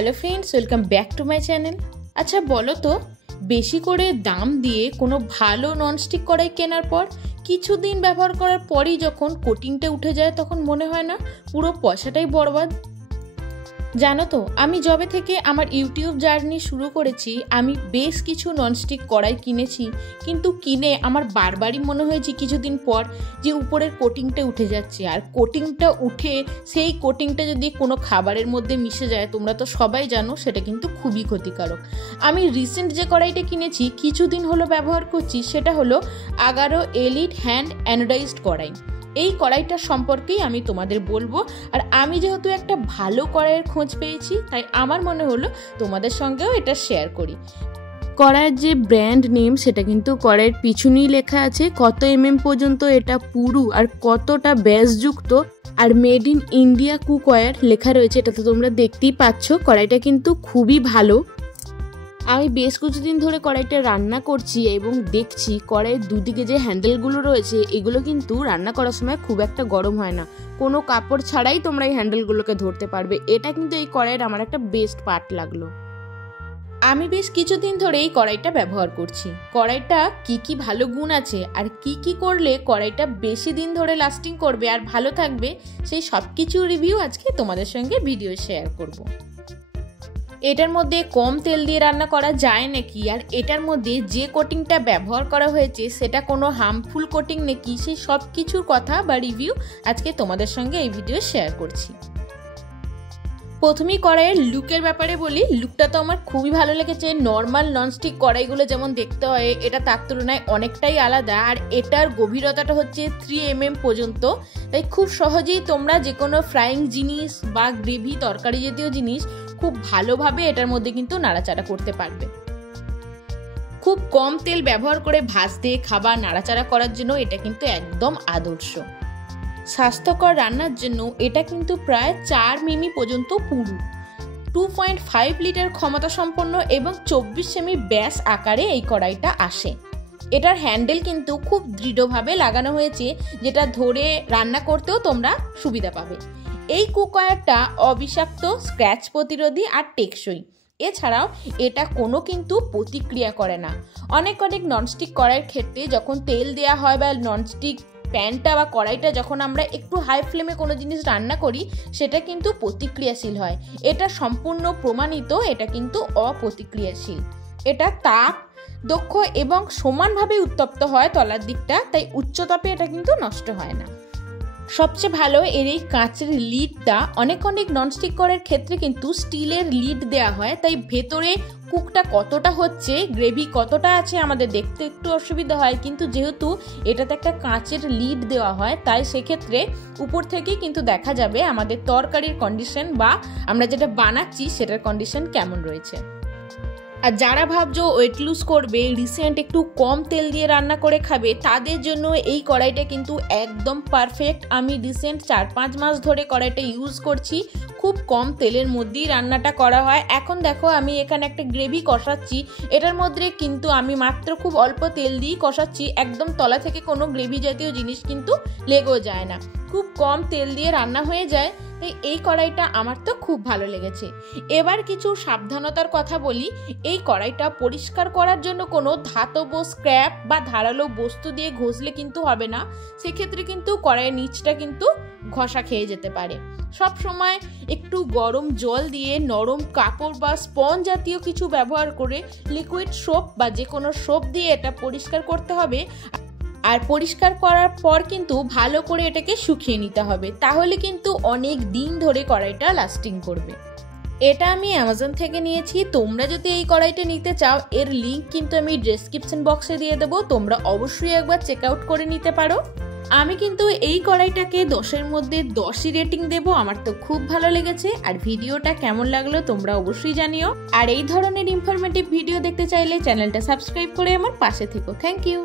Hello friends, welcome back to my channel. আচ্ছা বলো তো, বেশি করে দাম দিয়ে কোনো ভালো ননস্টিক কড়াই কেনার পর কিছুদিন ব্যবহার করার পরই যখন কোটিংটা উঠে যায় তখন মনে হয় না পুরো পয়সাটাই বরবাদ? জানো তো, আমি যবে থেকে আমার ইউটিউব জার্নি শুরু করেছি আমি বেশ কিছু ননস্টিক কড়াই কিনেছি, কিন্তু কিনে আমার বারবারই মনে হয়েছে কিছুদিন পর যে উপরের কোটিংটা উঠে যাচ্ছে। আর কোটিংটা উঠে সেই কোটিংটা যদি কোনো খাবারের মধ্যে মিশে যায়, তোমরা তো সবাই জানো সেটা কিন্তু খুবই ক্ষতিকারক। আমি রিসেন্ট যে কড়াইটা কিনেছি কিছুদিন হলো ব্যবহার করছি, সেটা হলো আগারো এলিট হ্যান্ড অ্যানোডাইজড কড়াই। এই কড়াইটার সম্পর্কেই আমি তোমাদের বলবো। আর আমি যেহেতু একটা ভালো কড়াইয়ের খোঁজ পেয়েছি, তাই আমার মনে হলো তোমাদের সঙ্গেও এটা শেয়ার করি। কড়াইয়ের যে ব্র্যান্ড নেম সেটা কিন্তু কড়াইয়ের পিছনেই লেখা আছে, কত পর্যন্ত এটা পুরু আর কতটা ব্যাসযুক্ত, are made in India cookware লেখা রয়েছে, এটা তো তোমরা দেখতেই পাচ্ছ। কড়াইটা কিন্তু খুবই ভালো। আমি বেশ কিছুদিন ধরে কড়াইটা রান্না করছি এবং দেখছি কড়াইয়ের দুদিকে যে হ্যান্ডেলগুলো রয়েছে এগুলো কিন্তু রান্না করার সময় খুব একটা গরম হয় না, কোনো কাপড় ছাড়াই তোমরা এই হ্যান্ডেলগুলোকে ধরতে পারবে। এটা কিন্তু এই কড়াইয়ের আমার একটা বেস্ট পার্ট লাগলো। আমি বেশ কিছুদিন ধরে এই কড়াইটা ব্যবহার করছি। কড়াইটা কি ভালো গুণ আছে আর কি করলে কড়াইটা বেশি দিন ধরে লাস্টিং করবে আর ভালো থাকবে, সেই সব কিছু রিভিউ আজকে তোমাদের সঙ্গে ভিডিও শেয়ার করব। এটার মধ্যে কম তেল দিয়ে রান্না করা যায় নাকি, আর এটার মধ্যে যে কোটিংটা ব্যবহার করা হয়েছে সেটা কোনো হার্মফুল কোটিং নাকি, সেই সব কিছুর কথা বা রিভিউ আজকে তোমাদের সঙ্গে এই ভিডিও শেয়ার করছি। প্রথমেই কড়াইয়ের লুকের ব্যাপারে বলি। লুকটা তো আমার খুবই ভালো লেগেছে। নর্মাল ননস্টিক কড়াইগুলো যেমন দেখতে হয় এটা তার তুলনায় অনেকটাই আলাদা, আর এটার গভীরতাটা হচ্ছে 3 mm পর্যন্ত। তাই খুব সহজেই তোমরা যে কোনো ফ্রাইং জিনিস বা গ্রেভি তরকারি জাতীয় জিনিস খুব ভালোভাবে এটার মধ্যে কিন্তু নাড়াচাড়া করতে পারবে। খুব কম তেল ব্যবহার করে ভাজতে, খাবার নাড়াচাড়া করার জন্য এটা কিন্তু একদম আদর্শ। স্বাস্থ্যকর রান্নার জন্য এটা কিন্তু প্রায় 4 মিমি পর্যন্ত পুরু, 2.5 লিটার ক্ষমতা সম্পন্ন এবং 24 সেমি ব্যাস আকারে এই কড়াইটা আসে। এটার হ্যান্ডেল কিন্তু খুব দৃঢ়ভাবে লাগানো হয়েছে, যেটা ধরে রান্না করতেও তোমরা সুবিধা পাবে। এই কুকওয়্যারটা অবিষাক্ত, স্ক্র্যাচ প্রতিরোধী আর টেকসই। এছাড়াও এটা কোনো কিন্তু প্রতিক্রিয়া করে না। অনেক ননস্টিক কড়াইয়ের ক্ষেত্রে যখন তেল দেওয়া হয় বা ননস্টিক প্যানটা বা কড়াইটা যখন আমরা একটু হাই ফ্লেমে কোনো জিনিস রান্না করি সেটা কিন্তু প্রতিক্রিয়াশীল হয়। এটা সম্পূর্ণ প্রমাণিত, এটা কিন্তু অপ্রতিক্রিয়াশীল। এটা তাপ দক্ষ এবং সমানভাবে উত্তপ্ত হয় তলার দিকটা, তাই উচ্চতাপে এটা কিন্তু নষ্ট হয় না। সবচেয়ে ভালো এর এই কাঁচের লিডটা। অনেক ননস্টিক কড়াইয়ের ক্ষেত্রে কিন্তু স্টিলের লিড দেওয়া হয়, তাই ভেতরে কুকটা কতটা হচ্ছে, গ্রেভি কতটা আছে আমাদের দেখতে একটু অসুবিধা হয়, কিন্তু যেহেতু এটাতে একটা কাঁচের লিড দেওয়া হয় তাই সেক্ষেত্রে উপর থেকেই কিন্তু দেখা যাবে আমাদের তরকারির কন্ডিশন বা আমরা যেটা বানাচ্ছি সেটার কন্ডিশন কেমন রয়েছে। আর যারা ভাবছো ওয়েট লুজ করবে, রিসেন্ট একটু কম তেল দিয়ে রান্না করে খাবে, তাদের জন্য এই কড়াইটা কিন্তু একদম পারফেক্ট। আমি রিসেন্ট 4-5 মাস ধরে কড়াইটা ইউজ করছি। খুব কম তেলের মধ্যেই রান্নাটা করা হয়। এখন দেখো আমি এখানে একটা গ্রেভি কষাচ্ছি, এটার মধ্যে কিন্তু আমি মাত্র খুব অল্প তেল দিয়েই কষাচ্ছি, একদম তলা থেকে কোনো গ্রেভি জাতীয় জিনিস কিন্তু লেগেও যায় না, খুব কম তেল দিয়ে রান্না হয়ে যায়। তাই এই কড়াইটা আমার তো খুব ভালো লেগেছে। এবার কিছু সাবধানতার কথা বলি। এই কড়াইটা পরিষ্কার করার জন্য কোনো ধাতব স্ক্র্যাপ বা ধারালো বস্তু দিয়ে ঘষলে কিন্তু হবে না, সেক্ষেত্রে কিন্তু কড়াইয়ের নিচটা কিন্তু ঘষা খেয়ে যেতে পারে। সব সময় একটু গরম জল দিয়ে নরম কাপড় বা স্পঞ্জ জাতীয় কিছু ব্যবহার করে লিকুইড সোপ বা যে কোনো সোপ দিয়ে এটা পরিষ্কার করতে হবে। আর পরিষ্কার করার পর কিন্তু ভালো করে এটাকে শুকিয়ে নিতে হবে, তাহলে কিন্তু অনেক দিন ধরে কড়াইটা লাস্টিং করবে। এটা আমি অ্যামাজন থেকে নিয়েছি। তোমরা যদি এই কড়াইটা নিতে চাও এর লিঙ্ক কিন্তু আমি ডেসক্রিপশন বক্সে দিয়ে দেবো, তোমরা অবশ্যই একবার চেক আউট করে নিতে পারো। আমি কিন্তু এই কড়াইটাকে 10-এর মধ্যে 10ই রেটিং দেবো। আমার তো খুব ভালো লেগেছে। আর ভিডিওটা কেমন লাগলো তোমরা অবশ্যই জানিও। আর এই ধরনের ইনফরমেটিভ ভিডিও দেখতে চাইলে চ্যানেলটা সাবস্ক্রাইব করে আমার পাশে থেকো। Thank you.